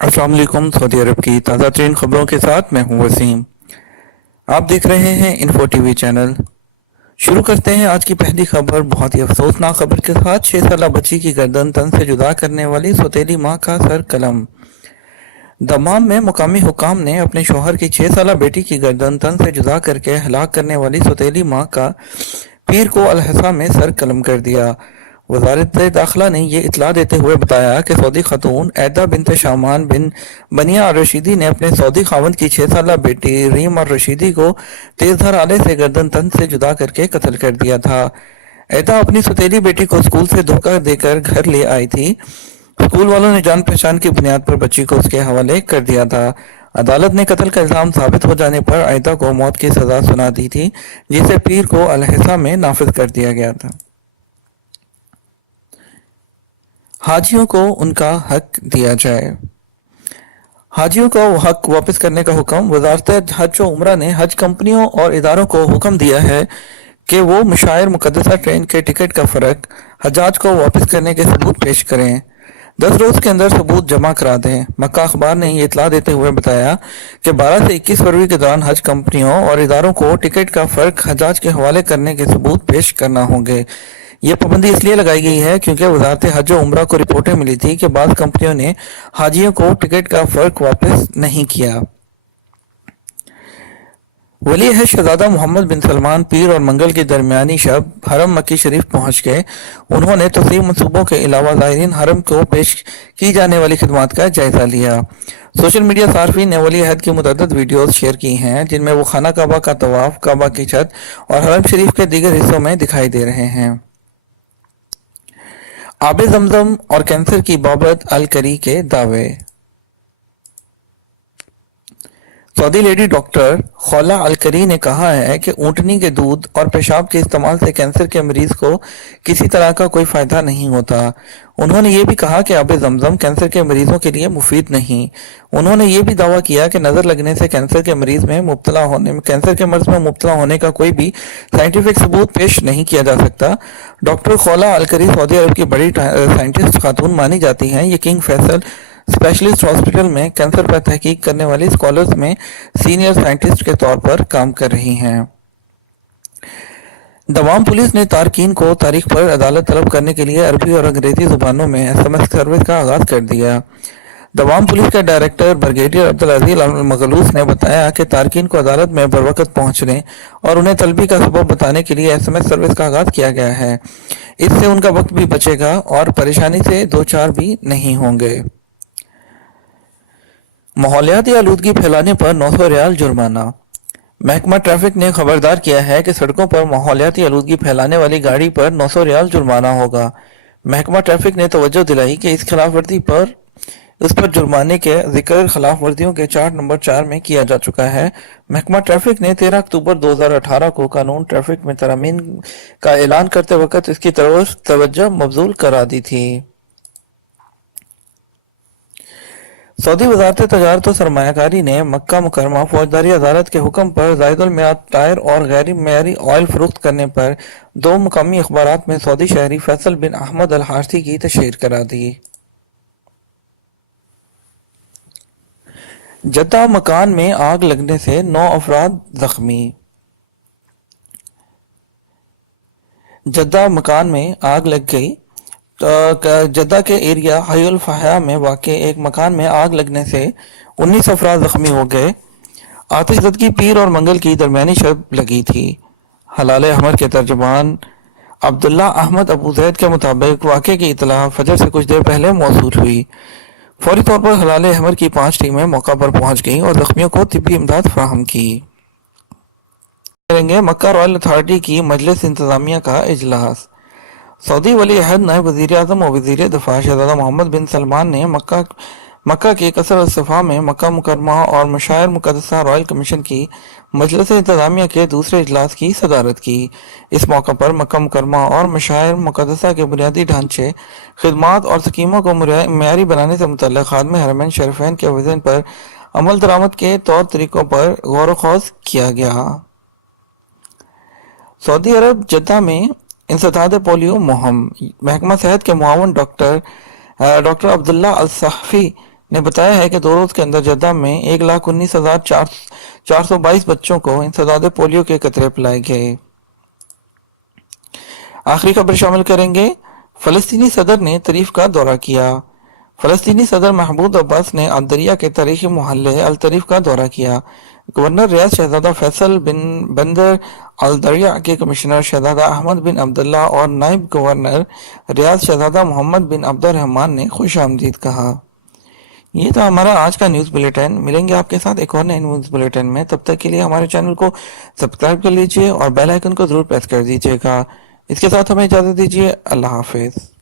अस्सलाम वालेकुम। सऊदी अरब की ताज़ा तरीन खबरों के साथ मैं हूं वसीम। आप देख रहे हैं इन्फो टीवी चैनल। शुरू करते हैं आज की पहली खबर। बहुत ही अफसोसनाक खबर के साथ 6 साल बच्ची की गर्दन तन से जुदा करने वाली सौतेली मां का सर कलम। दमाम में मुकामी हुकाम ने अपने शौहर की 6 साल बेटी की गर्दन तन से जुदा करके हलाक करने वाली सौतेली मां का पीर को अलहसा में सर कलम कर दिया। वजारत दाखिला ने यह इतला देते हुए बताया कि सऊदी खतून ऐदा बिनते शामान बिन बनिया और रशीदी ने अपने सऊदी खावंद की 6 साल बेटी रीम और रशीदी को तेजधार आले से गर्दन तन से जुदा करके कत्ल कर दिया था। ऐदा अपनी सौतेली बेटी को स्कूल से धोखा देकर घर ले आई थी। स्कूल वालों ने जान पहचान की बुनियाद पर बच्ची को उसके हवाले कर दिया था। अदालत ने कत्ल का इल्जाम साबित हो जाने पर आयदा को मौत की सजा सुना दी थी, जिसे पीर को अलहसा में नाफिज कर दिया गया था। हाजियों को उनका हक दिया जाए। हाजियों को हक वापस करने का हुक्म। वजारत हज व उम्रा ने हज कंपनियों और इदारों को हुक्म दिया है कि वो मुशायर मुकद्दसा ट्रेन के टिकट का फ़र्क हजाज को वापस करने के सबूत पेश करें। 10 रोज के अंदर सबूत जमा करा दें। मक्का अखबार ने ये इतला देते हुए बताया कि 12 से 21 फरवरी के दौरान हज कंपनियों और इदारों को टिकट का फ़र्क हजाज के हवाले करने के सबूत पेश करना होंगे। ये पाबंदी इसलिए लगाई गई है क्योंकि वजारत हज और उम्रा को रिपोर्टें मिली थी कि बाद कंपनियों ने हाजियों को टिकट का फ़र्क वापस नहीं किया। वली है शहजादा मोहम्मद बिन सलमान पीर और मंगल की दरमियानी शब हरम मक्की शरीफ पहुंच गए। उन्होंने तस्लीम मनसूबों के अलावा ज़ायरीन हरम को पेश की जाने वाली खिदमात का जायजा लिया। सोशल मीडिया सार्फिन ने वली अहद की मुतअद्दिद वीडियोस शेयर की हैं, जिनमें वो खाना काबा का तवाफ, काबा की छत और हरम शरीफ के दीगर हिस्सों में दिखाई दे रहे हैं। आबे जमजम और कैंसर की बाबत अल करी के दावे। सऊदी लेडी डॉक्टर खौला अल करी ने कहा है कि ऊँटनी के दूध और पेशाब के इस्तेमाल से कैंसर के मरीज को किसी तरह का कोई फायदा नहीं होता। उन्होंने ये भी कहा कि आबे जमजम कैंसर के मरीजों के लिए मुफीद नहीं। उन्होंने ये भी दावा किया कि नजर लगने से कैंसर के मर्ज में मुब्तला होने का कोई भी साइंटिफिक सबूत पेश नहीं किया जा सकता। डॉक्टर खौला अल करी सऊदी अरब की बड़ी साइंटिस्ट खातून मानी जाती हैं। ये किंग फैसल स्पेशलिस्ट हॉस्पिटल में कैंसर पर तहकीक करने वाली स्कॉलर्स में सीनियर साइंटिस्ट के तौर पर काम कर रही हैं। दमाम पुलिस ने तारकीन को तारीख पर अदालत तलब करने के लिए अरबी और अंग्रेजी जुबानों में SMS सर्विस का आगाज कर दिया। दमाम पुलिस के डायरेक्टर ब्रिगेडियर अब्दुल अजीज अल मखलूस ने बताया कि तारकीन को अदालत में बरवकत पहुंचने और उन्हें तलबी का सबब बताने के लिए SMS सर्विस का आगाज किया गया है। इससे उनका वक्त भी बचेगा और परेशानी से दो चार भी नहीं होंगे। माहौलियाती आलूदगी फैलाने पर 900 रियाल जुर्माना। महकमा ट्रैफिक ने खबरदार किया है कि सड़कों पर माहौलियाती आलूदगी फैलाने वाली गाड़ी पर 900 रियाल जुर्माना होगा। महकमा ट्रैफिक ने तवज्जो दिलाई कि इस पर जुर्माने के जिक्र खिलाफ वर्दियों के चार्ट नंबर 4 में किया जा चुका है। महकमा ट्रैफिक ने 13 अक्टूबर 2018 को कानून ट्रैफिक में तरमीम का ऐलान करते वक्त इसकी तवज्जो मबजूल करा दी थी। सऊदी वजारत तजारत और सरमायाकारी ने मक्का मुकरमा फौजदारी अदालत के हुक्म पर जायदुल मियाद टायर और गैर मेयारी ऑयल फरोख्त करने पर 2 मुकामी अखबारात में सऊदी शहरी फैसल बिन अहमद अल हारसी की तशहीर करा दी। जद्दा मकान में आग लगने से 9 अफराद जख्मी। जद्दा मकान में आग लग गई। जद्दा के एरिया हयुल फहया में वाक़े एक मकान में आग लगने से 19 अफराद जख्मी हो गए। आतिशज़दगी पीर और मंगल की दरमियानी शब लगी थी। हलाल अहमर के तर्जुमान अब्दुल्ला अहमद अबू जैद के मुताबिक वाक़े की इतला फजर से कुछ देर पहले मौसूल हुई। फौरी तौर पर हलाल अहमर की 5 टीमें मौका पर पहुंच गईं और जख्मियों को तिब्बी इमदाद फराहम की। मक्का रॉयल अथॉरिटी की मजलिस इंतजामिया का इजलास। सऊदी वली अहद नायब वज़ीर आज़म और वज़ीर दिफा शहजादा मोहम्मद बिन सलमान ने मक्का के कसर सफ़ा में मक्का मुकरमा और मुशायर मुकद्दसा रॉयल कमीशन की मजलिस इंतजामिया के दूसरे इजलास की सदारत की। इस मौका पर मक्का मुकरमा और मुशायर मुकद्दसा के बुनियादी ढांचे, खिदमात और स्कीमों को मेयारी बनाने से मुतल्लिक़ खादिम हरमैन शरीफैन के विज़न पर अमल दरामद के तौर तरीक़ों पर गौर व खौज़ किया गया। सऊदी अरब जद्दा में इंसदाद पोलियो मुहिम। महकमा सेहत के मुआवन डॉक्टर अब्दुल्ला अल सहफी نے بتایا ہے کہ 2 روز کے اندر جدہ میں 1,19,422 بچوں کو انسداد پولیو کے قطرے پلائے گئے۔ آخری خبر شامل کریں گے۔ فلسطینی صدر نے طریف کا دورہ کیا۔ فلسطینی صدر محمود عباس نے الدریہ کے تاریخی محلے الطریف کا دورہ کیا۔ گورنر ریاض شہزادہ فیصل بن بندر الدریہ کے کمشنر شہزادہ احمد بن عبداللہ اور نائب گورنر ریاض شہزادہ محمد بن عبد الرحمن نے خوش آمدید کہا۔ یہ تھا ہمارا آج کا نیوز بلیٹن۔ ملیں گے آپ کے ساتھ ایک اور نئے نیوز بلیٹن میں، تب تک کے لیے ہمارے چینل کو سبسکرائب کر لیجئے اور بیل آئیکن کو ضرور پریس کر دیجئے گا۔ اس کے ساتھ ہمیں اجازت دیجیے۔ اللہ حافظ۔